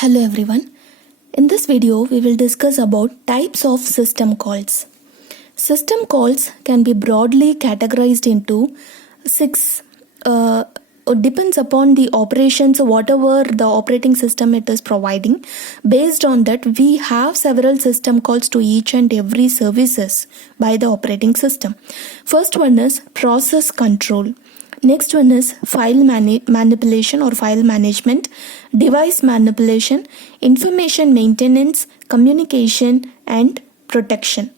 Hello everyone. In this video, we will discuss about types of system calls. System calls can be broadly categorized into six. Depends upon the operations, whatever the operating system it is providing. Based on that, we have several system calls to each and every services by the operating system. First one is process control. Next one is file manipulation or file management, device manipulation, information maintenance, communication, and protection.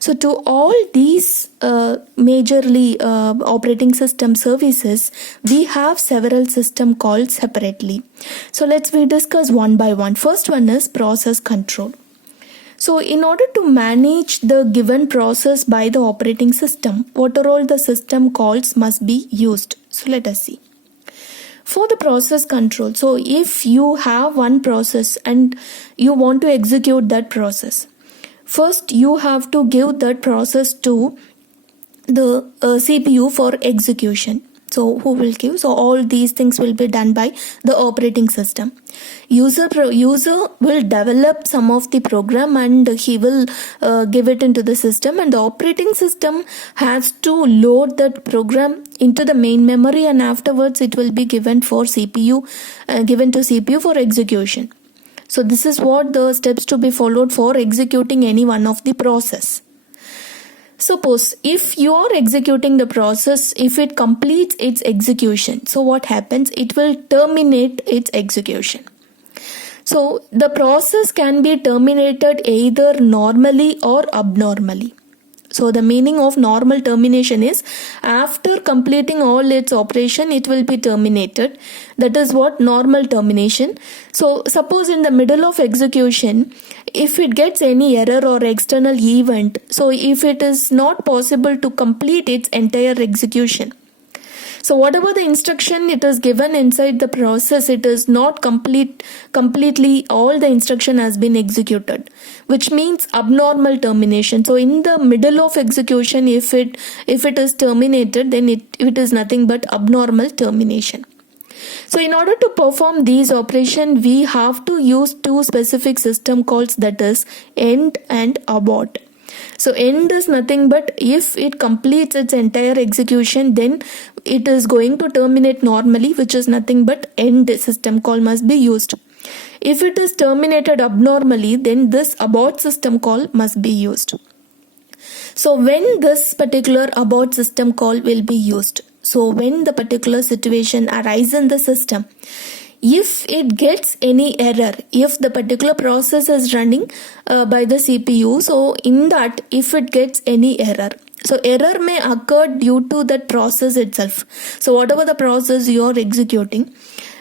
So to all these majorly operating system services, we have several system calls separately. So we discuss one by one. First one is process control. So in order to manage the given process by the operating system, what are all the system calls must be used? So let us see. For the process control, so if you have one process and you want to execute that process, first you have to give that process to the CPU for execution. So who will give? So all these things will be done by the operating system. User will develop some of the program and he will give it into the system, and the operating system has to load that program into the main memory, and afterwards it will be given for CPU, given to CPU for execution. So this is what the steps to be followed for executing any one of the process. Suppose if you are executing the process, if it completes its execution, so what happens? It will terminate its execution. So the process can be terminated either normally or abnormally. So the meaning of normal termination is after completing all its operation, it will be terminated. That is what normal termination. So suppose in the middle of execution, if it gets any error or external event, so if it is not possible to complete its entire execution, so whatever the instruction it is given inside the process, it is not completely all the instruction has been executed, which means abnormal termination. So in the middle of execution, if it is terminated, then it is nothing but abnormal termination. So in order to perform these operations, we have to use two specific system calls, that is end and abort. So end is nothing but if it completes its entire execution, then it is going to terminate normally, which is nothing but end system call must be used. If it is terminated abnormally, then this abort system call must be used. So when this particular abort system call will be used? So when the particular situation arises in the system, if it gets any error, if the particular process is running by the CPU, so in that if it gets any error, so error may occur due to that process itself. So whatever the process you are executing,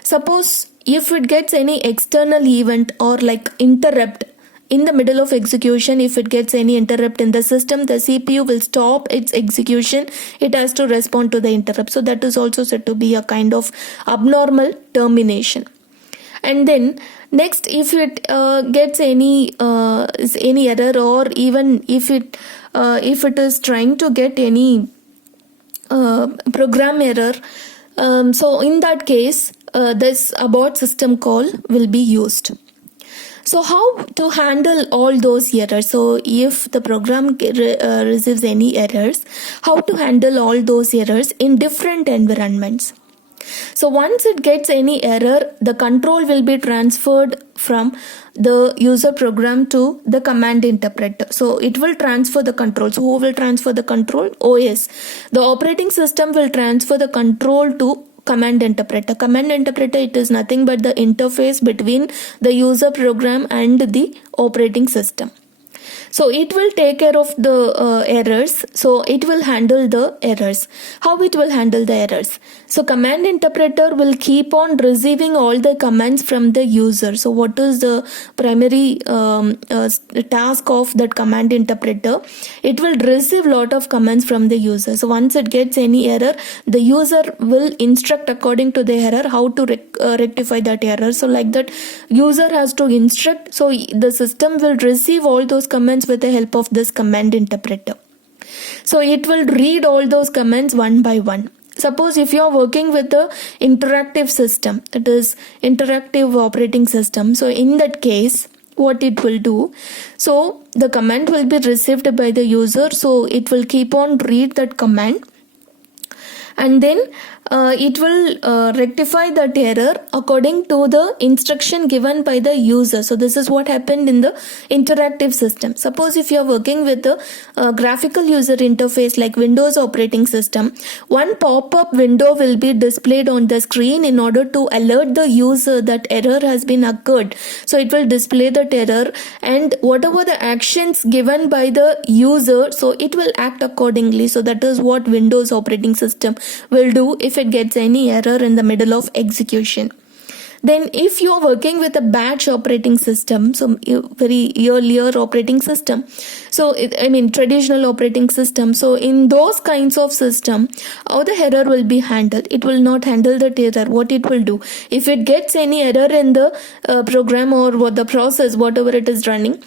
suppose if it gets any external event or like interrupt in the middle of execution, if it gets any interrupt in the system, the CPU will stop its execution. It has to respond to the interrupt. So that is also said to be a kind of abnormal termination. And then next, if it gets any error, or even if it is trying to get any program error, so in that case, this abort system call will be used. So how to handle all those errors? So if the program receives any errors, how to handle all those errors in different environments? So once it gets any error, the control will be transferred from the user program to the command interpreter. So it will transfer the control. So who will transfer the control? OS. The operating system will transfer the control to command interpreter. Command interpreter, it is nothing but the interface between the user program and the operating system. So it will take care of the errors. So it will handle the errors. How it will handle the errors? So command interpreter will keep on receiving all the commands from the user. So what is the primary task of that command interpreter? It will receive lot of commands from the user. So once it gets any error, the user will instruct according to the error how to rectify that error. So like that, user has to instruct. So the system will receive all those commands with the help of this command interpreter. So it will read all those commands one by one. Suppose if you are working with the interactive system, it is interactive operating system. So in that case, what it will do, so the command will be received by the user, so it will keep on read that command, and then it will rectify that error according to the instruction given by the user. So this is what happened in the interactive system. Suppose if you are working with the graphical user interface like Windows operating system, one pop-up window will be displayed on the screen in order to alert the user that error has been occurred. So it will display that error, and whatever the actions given by the user, so it will act accordingly. So that is what Windows operating system will do if it gets any error in the middle of execution. Then if you are working with a batch operating system, so very earlier operating system, so traditional operating system, so in those kinds of system, how the error will be handled, it will not handle that error. What it will do, if it gets any error in the program or what the process, whatever it is running,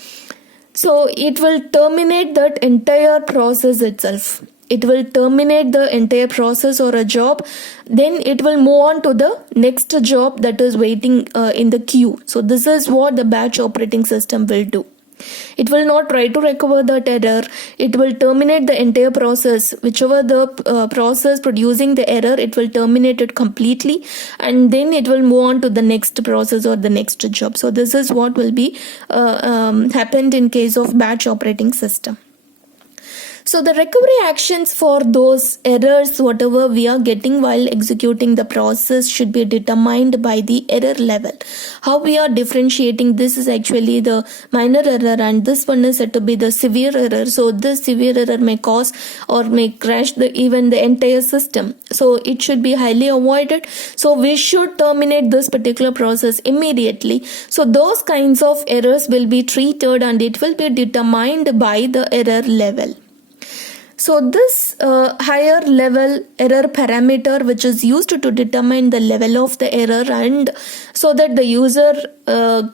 so it will terminate that entire process itself. It will terminate the entire process or a job, then it will move on to the next job that is waiting in the queue. So this is what the batch operating system will do. It will not try to recover that error. It will terminate the entire process. Whichever the process producing the error, it will terminate it completely, and then it will move on to the next process or the next job. So this is what will be happened in case of batch operating system. So the recovery actions for those errors, whatever we are getting while executing the process, should be determined by the error level. How we are differentiating, this is actually the minor error and this one is said to be the severe error. So this severe error may cause or may crash even the entire system. So it should be highly avoided. So we should terminate this particular process immediately. So those kinds of errors will be treated and it will be determined by the error level. So this higher level error parameter, which is used to determine the level of the error, and so that the user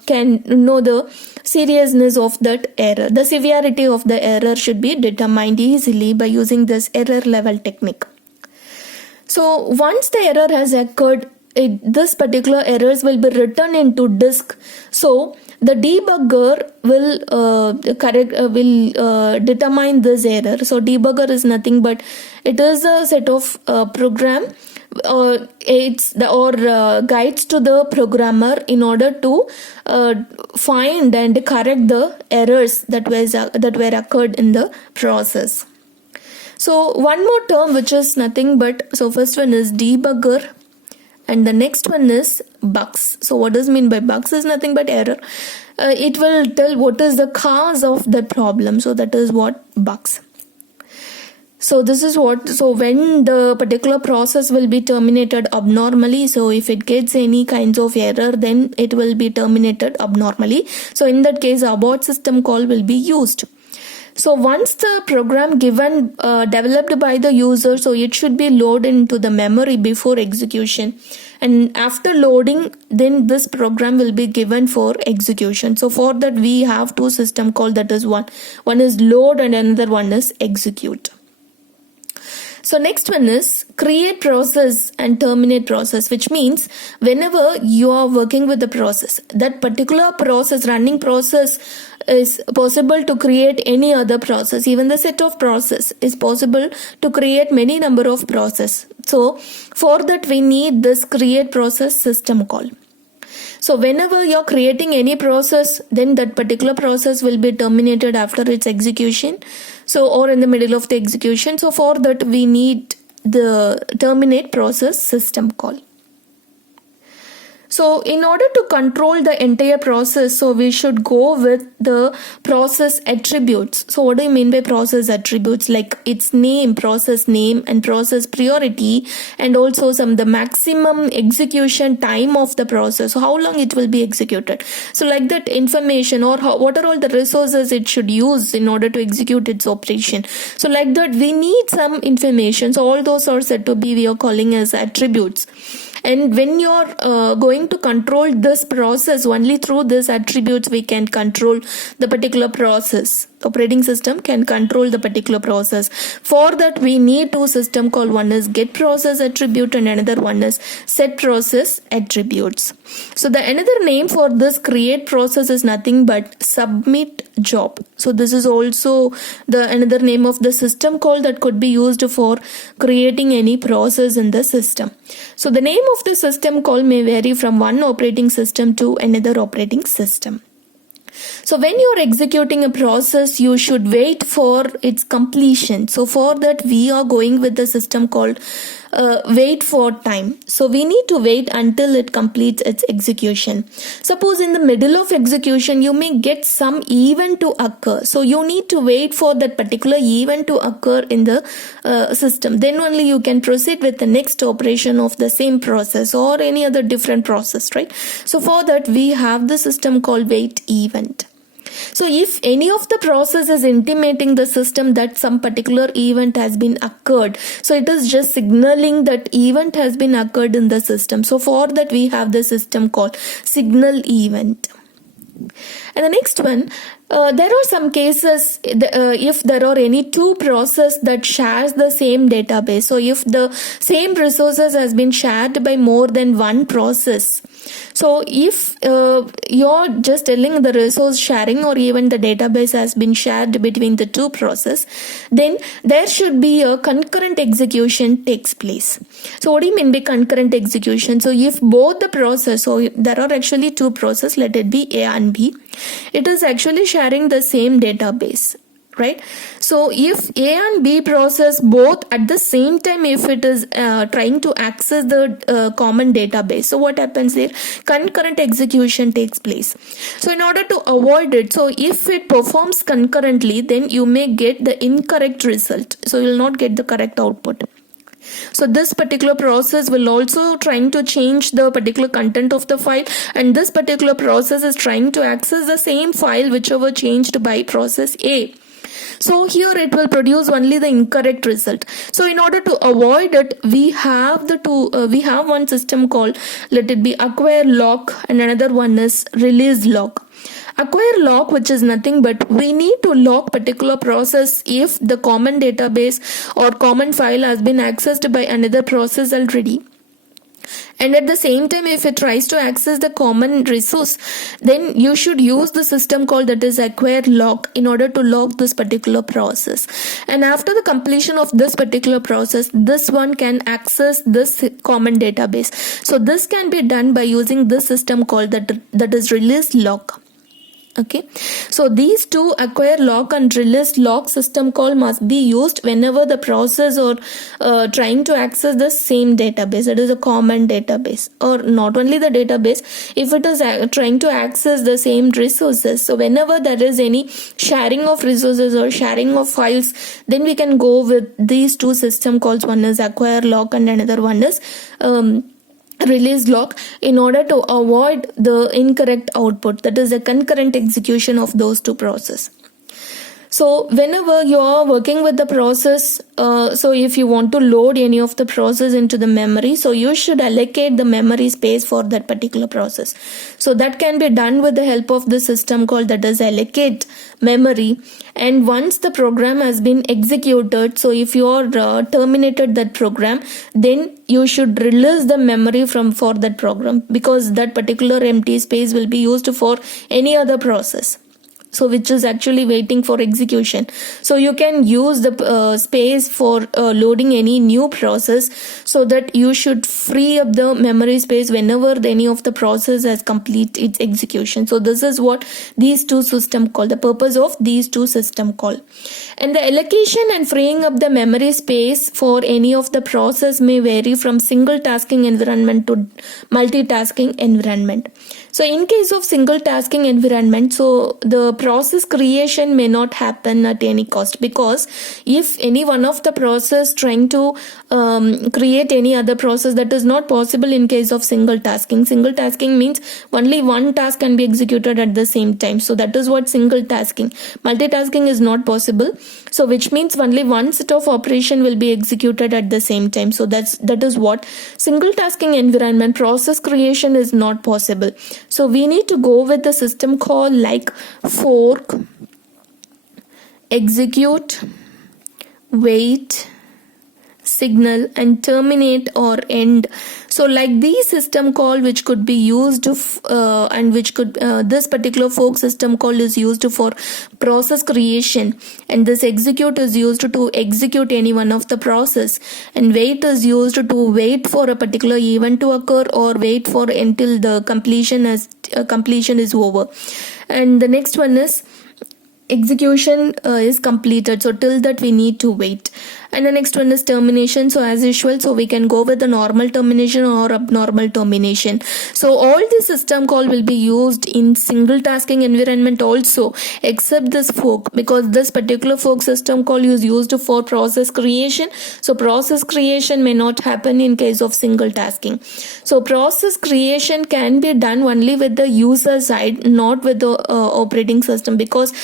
can know the seriousness of that error. The severity of the error should be determined easily by using this error level technique. So once the error has occurred, this particular errors will be written into disk. So the debugger will determine this error. So debugger is nothing but it is a set of program aids or guides to the programmer in order to find and correct the errors that were occurred in the process. So one more term which is nothing but, so first one is debugger, and the next one is bugs. So what does mean by bugs is nothing but error. It will tell what is the cause of the problem. So that is what bugs. So this is what, so when the particular process will be terminated abnormally, so if it gets any kinds of error, then it will be terminated abnormally. So in that case, abort system call will be used. So once the program given developed by the user, so it should be loaded into the memory before execution, and after loading, then this program will be given for execution. So for that we have two system call, that is one is load and another one is execute. So next one is create process and terminate process, which means whenever you are working with the process, that particular process, running process, is possible to create any other process. Even the set of process is possible to create many number of process. So for that we need this create process system call. So whenever you're creating any process, then that particular process will be terminated after its execution, so or in the middle of the execution. So for that we need the terminate process system call. So in order to control the entire process, so we should go with the process attributes. So what do you mean by process attributes? Like its name, process name, and process priority, and also the maximum execution time of the process. So how long it will be executed. So like that information, or what are all the resources it should use in order to execute its operation. So like that we need some information. So all those are said to be, we are calling as attributes. And when you're going to control this process, only through these attributes we can control the particular process operating system can control the particular process. For that we need two system call, one is get process attribute and another one is set process attributes. So the another name for this create process is nothing but submit job. So this is also the another name of the system call that could be used for creating any process in the system. So the name of the system call may vary from one operating system to another operating system. So when you're executing a process, you should wait for its completion. So for that we are going with the system called wait for time. So we need to wait until it completes its execution. Suppose in the middle of execution you may get some event to occur. So you need to wait for that particular event to occur in the system. Then only you can proceed with the next operation of the same process or any other different process, right? So for that we have the system called wait event. So if any of the process is intimating the system that some particular event has been occurred, so it is just signaling that event has been occurred in the system. So for that we have the system called signal event. And the next one, there are some cases if there are any two processes that shares the same database. So if the same resources has been shared by more than one process. So if you're just telling the resource sharing or even the database has been shared between the two processes, then there should be a concurrent execution takes place. So what do you mean by concurrent execution? So if both the process, so there are actually two processes, let it be A and B, it is actually sharing the same database, right? So if A and B process both at the same time, if it is trying to access the common database, so what happens there? Concurrent execution takes place. So in order to avoid it, so if it performs concurrently, then you may get the incorrect result. So you will not get the correct output. So this particular process will also trying to change the particular content of the file, and this particular process is trying to access the same file whichever changed by process A. So here it will produce only the incorrect result. So in order to avoid it, we have we have one system called, let it be acquire lock, and another one is release lock. Acquire lock, which is nothing but we need to lock particular process if the common database or common file has been accessed by another process already. And at the same time, if it tries to access the common resource, then you should use the system call, that is acquire lock, in order to lock this particular process. And after the completion of this particular process, this one can access this common database. So this can be done by using this system call that is release lock. Okay, so these two acquire lock and release lock system call must be used whenever the process or trying to access the same database. It is a common database, or not only the database, if it is trying to access the same resources. So whenever there is any sharing of resources or sharing of files, then we can go with these two system calls. One is acquire lock and another one is release lock, in order to avoid the incorrect output, that is the concurrent execution of those two processes. So whenever you are working with the process, so if you want to load any of the process into the memory, so you should allocate the memory space for that particular process. So that can be done with the help of the system called, that is allocate memory. And once the program has been executed, so if you are terminated that program, then you should release the memory for that program, because that particular empty space will be used for any other process, so which is actually waiting for execution. So you can use the space for loading any new process, so that you should free up the memory space whenever any of the process has complete its execution. So this is what these two system call, the purpose of these two system call. And the allocation and freeing up the memory space for any of the process may vary from single tasking environment to multitasking environment. So in case of single tasking environment, so the process creation may not happen at any cost, because if any one of the process trying to create any other process, that is not possible in case of single tasking. Single tasking means only one task can be executed at the same time. So that is what single tasking. Multitasking is not possible. So which means only one set of operation will be executed at the same time. So that is what single tasking environment process creation is not possible. So we need to go with the system call like fork, execute, wait, signal, and terminate or end. So like these system call which could be used and which could this particular fork system call is used for process creation, and this execute is used to execute any one of the process, and wait is used to wait for a particular event to occur or wait for until the completion is over. And the next one is execution is completed, so till that we need to wait. And the next one is termination. So as usual, so we can go with the normal termination or abnormal termination. So all the system call will be used in single tasking environment also, except this fork, because this particular fork system call is used for process creation. So process creation may not happen in case of single tasking. So process creation can be done only with the user side, not with the operating system, because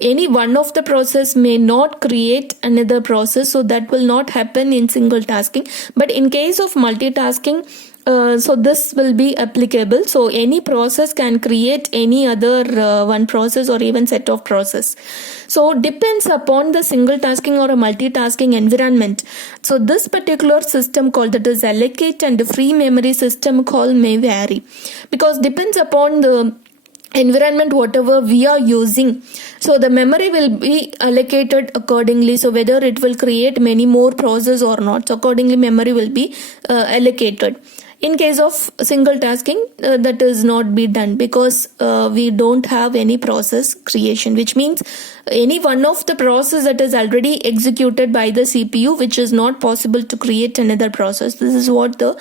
any one of the process may not create another process, so that will not happen in single tasking. But in case of multitasking, so this will be applicable. So any process can create any other one process or even set of process. So depends upon the single tasking or a multitasking environment. So this particular system call, that is allocate and free memory system call, may vary, because depends upon the environment whatever we are using. So the memory will be allocated accordingly, so whether it will create many more processes or not, so accordingly memory will be allocated. In case of single tasking, that is not be done, because we don't have any process creation, which means any one of the process that is already executed by the CPU, which is not possible to create another process. This is what the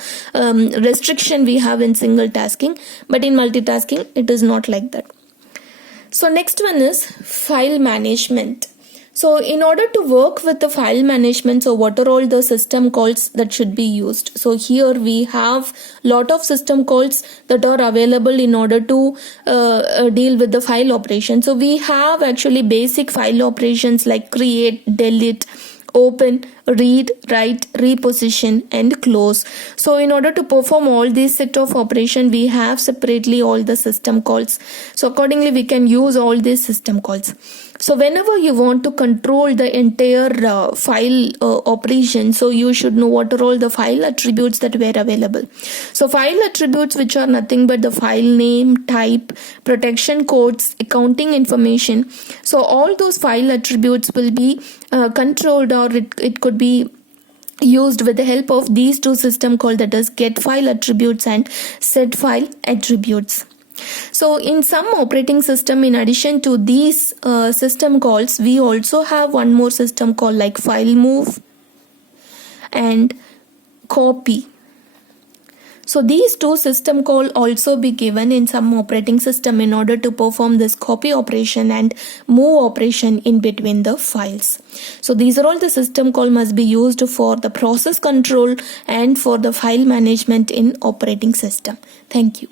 restriction we have in single tasking, but in multitasking it is not like that. So next one is file management. So in order to work with the file management, so what are all the system calls that should be used? So here we have lot of system calls that are available in order to deal with the file operation. So we have actually basic file operations like create, delete, open, read, write, reposition, and close. So in order to perform all these set of operation, we have separately all the system calls. So accordingly we can use all these system calls. So whenever you want to control the entire file operation, so you should know what are all the file attributes that were available. So file attributes, which are nothing but the file name, type, protection codes, accounting information. So all those file attributes will be controlled, or it could be used with the help of these two system calls, that is get file attributes and set file attributes. So in some operating system, in addition to these system calls, we also have one more system call like file move and copy. So these two system call also be given in some operating system in order to perform this copy operation and move operation in between the files. So these are all the system call must be used for the process control and for the file management in operating system. Thank you.